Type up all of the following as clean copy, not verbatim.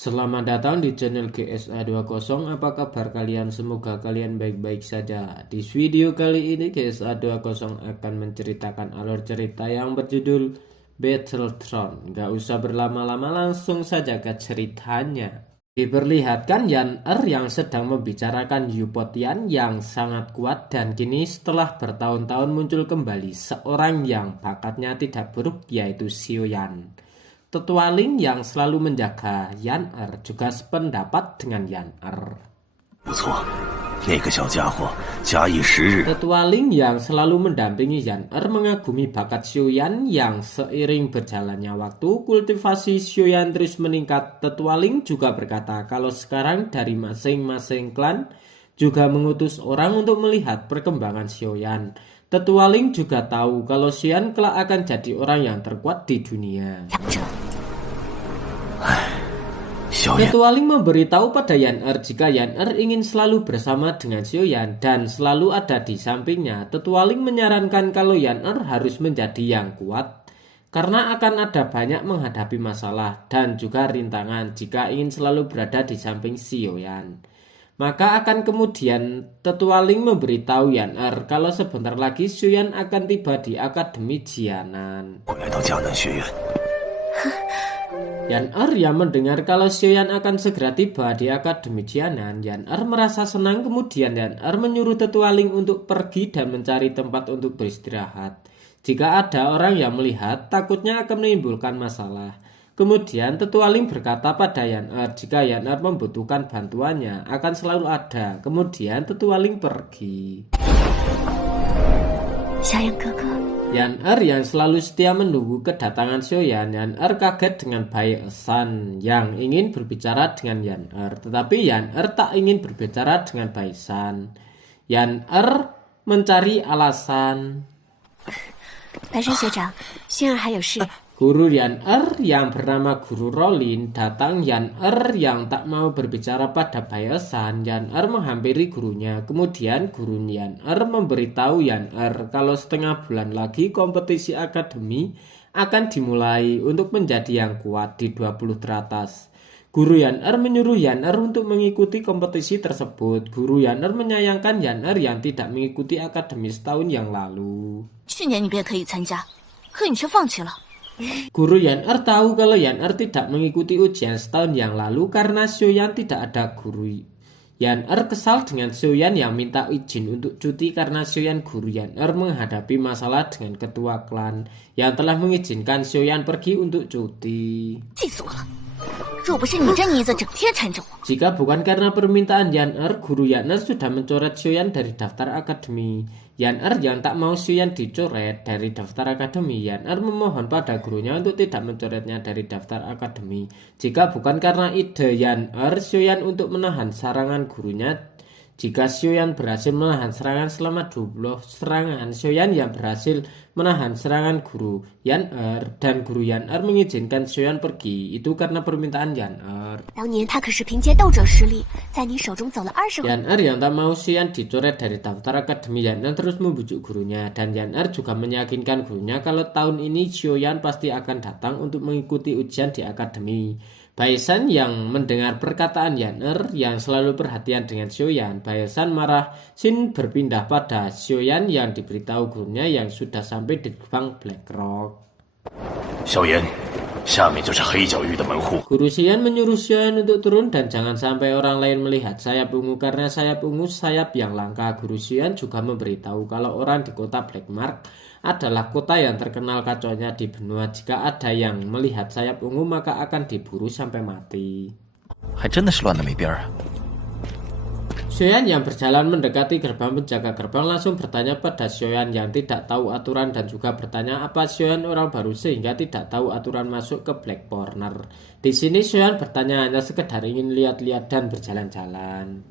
Selamat datang di channel GSA20. Apa kabar kalian? Semoga kalian baik-baik saja. Di video kali ini GSA20 akan menceritakan alur cerita yang berjudul Battletron. Gak usah berlama-lama, langsung saja ke ceritanya. Diperlihatkan Yan yang sedang membicarakan Yupotian yang sangat kuat, dan kini setelah bertahun-tahun muncul kembali seorang yang bakatnya tidak buruk, yaitu Xiaoyan. Tetua Ling yang selalu menjaga Yan juga sependapat dengan Yan. Tetua Ling yang selalu mendampingi Yan mengagumi bakat Xiaoyan yang seiring berjalannya waktu kultivasi Xiaoyan terus meningkat. Tetua Ling juga berkata kalau sekarang dari masing-masing klan juga mengutus orang untuk melihat perkembangan Xiaoyan. Tetua Ling juga tahu kalau Xiaoyan kelak akan jadi orang yang terkuat di dunia. Tetua Ling memberitahu pada Yan jika Yan ingin selalu bersama dengan Xiaoyan dan selalu ada di sampingnya. Tetua Ling menyarankan kalau Yan harus menjadi yang kuat karena akan ada banyak menghadapi masalah dan juga rintangan jika ingin selalu berada di samping Xiaoyan. Maka akan kemudian Tetua Ling memberitahu Yan kalau sebentar lagi Xiaoyan akan tiba di Akademi Jianan. Yan yang mendengar kalau Xiaoyan akan segera tiba di Akademi Jianan, Yan merasa senang. Kemudian Yan menyuruh Tetua Ling untuk pergi dan mencari tempat untuk beristirahat. Jika ada orang yang melihat, takutnya akan menimbulkan masalah. Kemudian Tetua Ling berkata pada Yan jika Yan membutuhkan bantuannya akan selalu ada. Kemudian Tetua Ling pergi. Yan yang selalu setia menunggu kedatangan Xiaoyan. Yan kaget dengan Bai Shan yang ingin berbicara dengan Yan tetapi Yan tak ingin berbicara dengan Bai Shan. Yan mencari alasan. Guru Yan yang bernama Guru Rolin datang. Yan yang tak mau berbicara pada Bai Shan. Yan menghampiri gurunya. Kemudian guru Yan memberitahu Yan kalau setengah bulan lagi kompetisi akademi akan dimulai untuk menjadi yang kuat di 20 teratas. Guru Yan menyuruh Yan untuk mengikuti kompetisi tersebut. Guru Yan menyayangkan Yan yang tidak mengikuti akademi setahun yang lalu. Guru Yan tahu kalau Yan tidak mengikuti ujian setahun yang lalu karena Xiaoyan tidak ada guru. Yan kesal dengan Xiaoyan yang minta izin untuk cuti karena Xiaoyan guru Yan menghadapi masalah dengan ketua klan yang telah mengizinkan Xiaoyan pergi untuk cuti. Jika bukan karena permintaan Yan guru Yan sudah mencoret Xiaoyan dari daftar akademi. Yan yang tak mau Xiaoyan dicoret dari daftar akademi. Yan memohon pada gurunya untuk tidak mencoretnya dari daftar akademi. Jika bukan karena ide Yan Xiaoyan untuk menahan serangan gurunya. Jika Xiaoyan berhasil menahan serangan selama 20 serangan, Xiaoyan yang berhasil menahan serangan guru Yan dan guru Yan mengizinkan Xiaoyan pergi. Itu karena permintaan Yan Yan yang tak mau Xiaoyan dicoret dari daftar akademi. Yan terus membujuk gurunya dan Yan juga meyakinkan gurunya kalau tahun ini Xiaoyan pasti akan datang untuk mengikuti ujian di akademi. Bai Shan yang mendengar perkataan Yan yang selalu perhatian dengan Xiaoyan. Bai Shan marah. Xin berpindah pada Xiaoyan yang diberitahu gurunya yang sudah sampai di gerbang Black Rock. Guru Xiaoyan menyuruh Xiaoyan untuk turun dan jangan sampai orang lain melihat sayap ungu karena sayap ungu sayap yang langka. Guru Xiaoyan juga memberitahu kalau orang di kota Black Mark adalah kota yang terkenal kacaunya di benua. Jika ada yang melihat sayap ungu maka akan diburu sampai mati. Xiaoyan yang berjalan mendekati gerbang penjaga gerbang langsung bertanya pada Xiaoyan yang tidak tahu aturan dan juga bertanya apa Xiaoyan orang baru sehingga tidak tahu aturan masuk ke Black Corner. Di sini Xiaoyan bertanya hanya sekedar ingin lihat-lihat dan berjalan-jalan.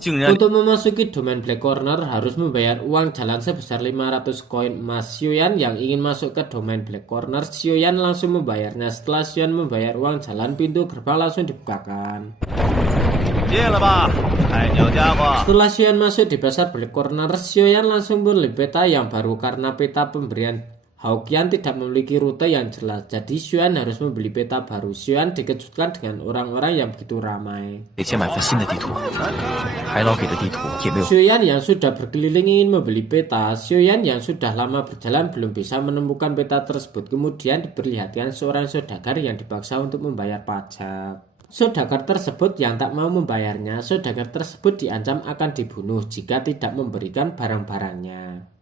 Untuk memasuki domain Black Corner harus membayar uang jalan sebesar 500 koin emas. Xiaoyan yang ingin masuk ke domain Black Corner, Xiaoyan langsung membayarnya. Setelah Xiaoyan membayar uang jalan, pintu gerbang langsung dibukakan. Setelah Xiaoyan masuk di pasar Black Corner, Xiaoyan langsung membeli peta yang baru karena peta pemberian Hao-Qian tidak memiliki rute yang jelas, jadi Xuan harus membeli peta baru. Xuan dikejutkan dengan orang-orang yang begitu ramai. Xuan yang sudah berkeliling ingin membeli peta. Xuan yang sudah lama berjalan belum bisa menemukan peta tersebut. Kemudian diperlihatkan seorang saudagar yang dipaksa untuk membayar pajak. Saudagar tersebut yang tak mau membayarnya, saudagar tersebut diancam akan dibunuh jika tidak memberikan barang-barangnya.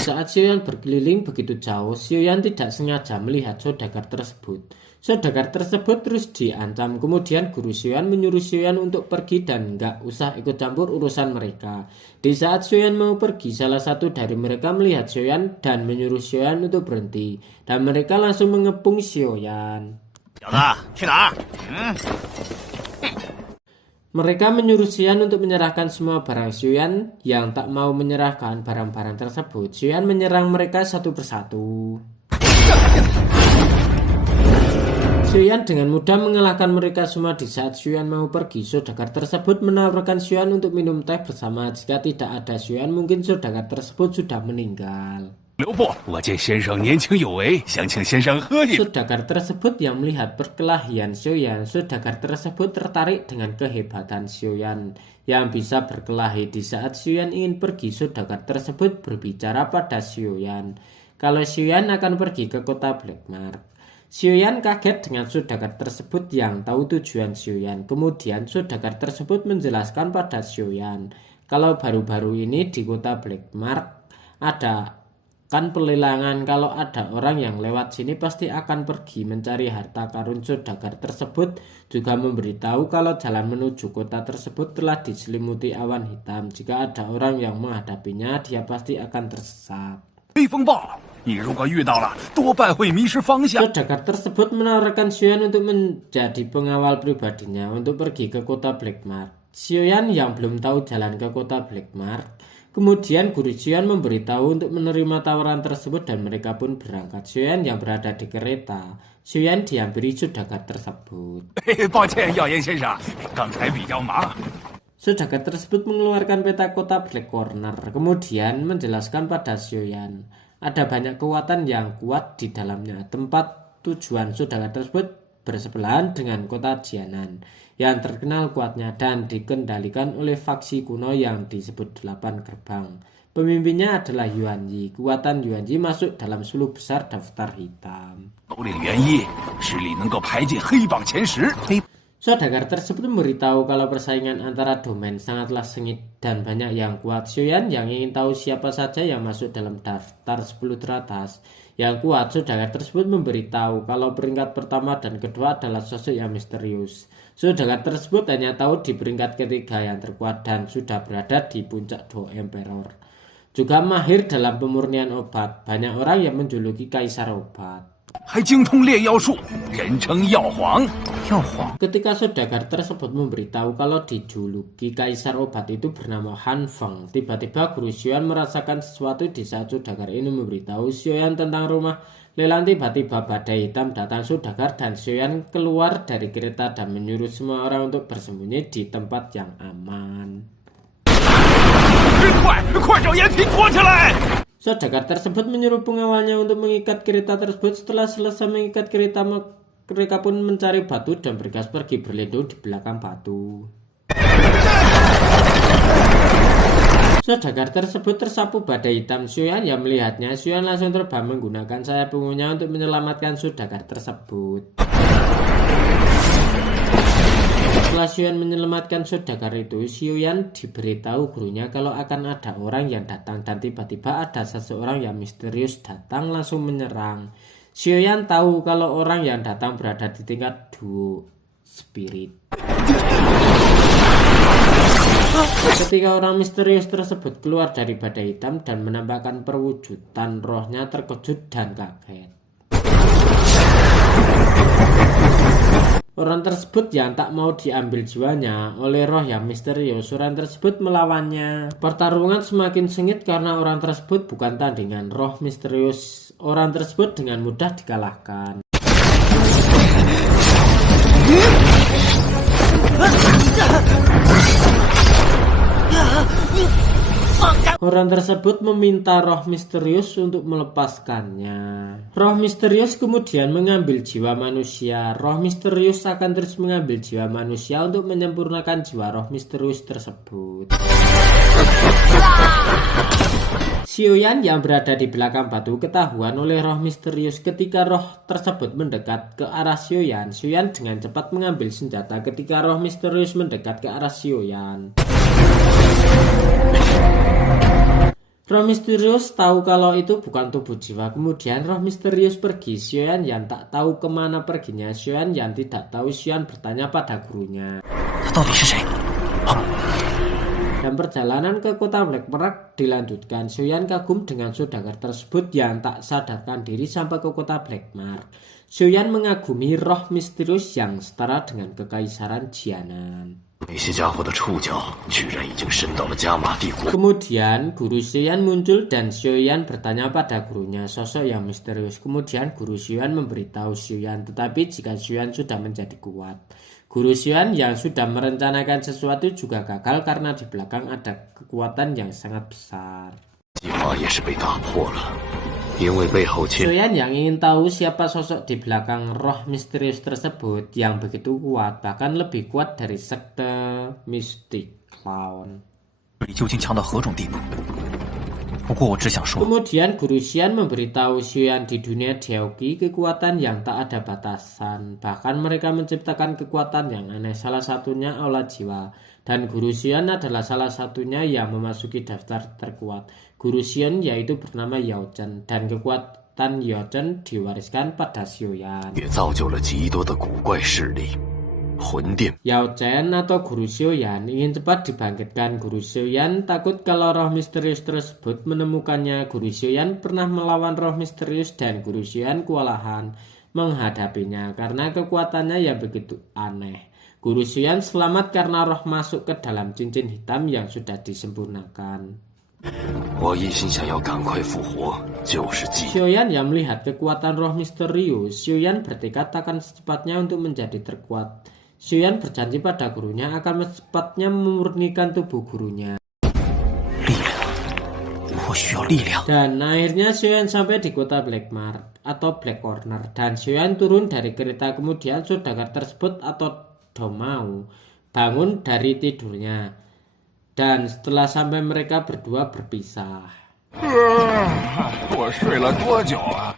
Saat Xiuyan berkeliling begitu jauh, Xiuyan tidak sengaja melihat saudagar tersebut. Saudagar tersebut terus diancam. Kemudian guru Xiuyan menyuruh Xiuyan untuk pergi dan nggak usah ikut campur urusan mereka. Di saat Xiuyan mau pergi, salah satu dari mereka melihat Xiuyan dan menyuruh Xiuyan untuk berhenti. Dan mereka langsung mengepung Xiuyan. Mereka menyuruh Xiuyan untuk menyerahkan semua barang. Xiuyan yang tak mau menyerahkan barang-barang tersebut. Xiuyan menyerang mereka satu persatu. Xiuyan dengan mudah mengalahkan mereka semua. Di saat Xiuyan mau pergi, saudagar tersebut menawarkan Xiuyan untuk minum teh bersama. Jika tidak ada Xiuyan, mungkin saudagar tersebut sudah meninggal. Saudagar tersebut yang melihat perkelahian Xiuyan, saudagar tersebut tertarik dengan kehebatan Xiuyan yang bisa berkelahi. Di saat Xiuyan ingin pergi, saudagar tersebut berbicara pada Xiuyan kalau Xiuyan akan pergi ke kota Black Mark. Xiuyan kaget dengan saudagar tersebut yang tahu tujuan Xiuyan. Kemudian saudagar tersebut menjelaskan pada Xiuyan kalau baru-baru ini di kota Black Mark ada pelelangan. Kalau ada orang yang lewat sini pasti akan pergi mencari harta karun. Saudagar tersebut juga memberitahu kalau jalan menuju kota tersebut telah diselimuti awan hitam. Jika ada orang yang menghadapinya, dia pasti akan tersesat. Saudagar tersebut menawarkan Xiuyan untuk menjadi pengawal pribadinya untuk pergi ke kota Black Mark. Xiuyan yang belum tahu jalan ke kota Black Mark. Kemudian guru Xiuyan memberitahu untuk menerima tawaran tersebut dan mereka pun berangkat. Xiuyan yang berada di kereta. Xiuyan dihampiri saudagar tersebut. Saudagar tersebut mengeluarkan peta kota Black Corner. Kemudian menjelaskan pada Xiuyan ada banyak kekuatan yang kuat di dalamnya. Tempat tujuan saudagar tersebut bersebelahan dengan kota Jianan yang terkenal kuatnya dan dikendalikan oleh faksi kuno yang disebut 8 gerbang. Pemimpinnya adalah Yuan Yi. Kekuatan Yuan Yi masuk dalam 10 besar daftar hitam. Saudagar tersebut memberitahu kalau persaingan antara domain sangatlah sengit dan banyak yang kuat. Xiuyan yang ingin tahu siapa saja yang masuk dalam daftar 10 teratas yang kuat, saudagar tersebut memberitahu kalau peringkat pertama dan kedua adalah sosok yang misterius. Saudagar tersebut hanya tahu di peringkat ketiga yang terkuat dan sudah berada di puncak Do Emperor. Juga mahir dalam pemurnian obat. Banyak orang yang menjuluki kaisar obat. Ketika saudagar tersebut memberitahu kalau dijuluki kaisar obat itu bernama Han Feng, tiba-tiba guru Xiuyan merasakan sesuatu. Di saat saudagar ini memberitahu Xiuyan tentang rumah lelang, tiba-tiba badai hitam datang. Saudagar dan Xiuyan keluar dari kereta dan menyuruh semua orang untuk bersembunyi di tempat yang aman. Saudagar tersebut menyuruh pengawalnya untuk mengikat kereta tersebut. Setelah selesai mengikat kereta, mereka pun mencari batu dan bergegas pergi berlindung di belakang batu. Saudagar tersebut tersapu badai hitam. Xiuyan yang melihatnya, Xiuyan langsung terbang menggunakan sayap punggungnya untuk menyelamatkan saudagar tersebut. Setelah Xiuyan menyelamatkan saudagar itu, Xiuyan diberitahu gurunya kalau akan ada orang yang datang dan tiba-tiba ada seseorang yang misterius datang langsung menyerang. Xiuyan tahu kalau orang yang datang berada di tingkat duo spirit. Ketika orang misterius tersebut keluar dari badai hitam dan menampakkan perwujudan rohnya, terkejut dan kaget. Orang tersebut yang tak mau diambil jiwanya oleh roh yang misterius, orang tersebut melawannya. Pertarungan semakin sengit karena orang tersebut bukan tandingan. Roh misterius orang tersebut dengan mudah dikalahkan. Orang tersebut meminta roh misterius untuk melepaskannya. Roh misterius kemudian mengambil jiwa manusia. Roh misterius akan terus mengambil jiwa manusia untuk menyempurnakan jiwa roh misterius tersebut. Xiaoyan yang berada di belakang batu ketahuan oleh roh misterius. Ketika roh tersebut mendekat ke arah Xiaoyan, Xiaoyan dengan cepat mengambil senjata ketika roh misterius mendekat ke arah Xiaoyan. Roh misterius tahu kalau itu bukan tubuh jiwa. Kemudian roh misterius pergi. Xiaoyan yang tak tahu kemana perginya. Xiaoyan yang tidak tahu. Xiaoyan bertanya pada gurunya. Dan perjalanan ke kota Black Pearl dilanjutkan. Xiaoyan kagum dengan saudagar tersebut yang tak sadarkan diri sampai ke kota Black Mark. Xiaoyan mengagumi roh misterius yang setara dengan kekaisaran Jianan. Kemudian guru Xiaoyan muncul dan Xiaoyan bertanya pada gurunya sosok yang misterius. Kemudian guru Xiaoyan memberitahu Xiaoyan, tetapi jika Xiaoyan sudah menjadi kuat. Guru Xiaoyan yang sudah merencanakan sesuatu juga gagal karena di belakang ada kekuatan yang sangat besar. Xiaoyan yang ingin tahu siapa sosok di belakang roh misterius tersebut yang begitu kuat, bahkan lebih kuat dari sekte Mystic Clown. Kemudian guru Xian memberitahu Xiaoyan di dunia Diaoki kekuatan yang tak ada batasan. Bahkan mereka menciptakan kekuatan yang aneh, salah satunya aula jiwa. Dan guru Xian adalah salah satunya yang memasuki daftar terkuat. Guru Xian yaitu bernama Yao Chen, dan kekuatan Yao Chen diwariskan pada Xiaoyan. Yao Chen atau guru Xiaoyan ingin cepat dibangkitkan. Guru Xiaoyan takut kalau roh misterius tersebut menemukannya. Guru Xiaoyan pernah melawan roh misterius dan guru Xiaoyan kewalahan menghadapinya karena kekuatannya yang begitu aneh. Guru Xiaoyan selamat karena roh masuk ke dalam cincin hitam yang sudah disempurnakan. Xiaoyan yang melihat kekuatan roh misterius, Xiaoyan bertekad akan secepatnya untuk menjadi terkuat. Xiaoyan berjanji pada gurunya akan secepatnya memurnikan tubuh gurunya. Dan akhirnya Xiaoyan sampai di kota Black Mark atau Black Corner. Dan Xiaoyan turun dari kereta. Kemudian saudagar tersebut atau Domao bangun dari tidurnya. Dan setelah sampai mereka berdua berpisah.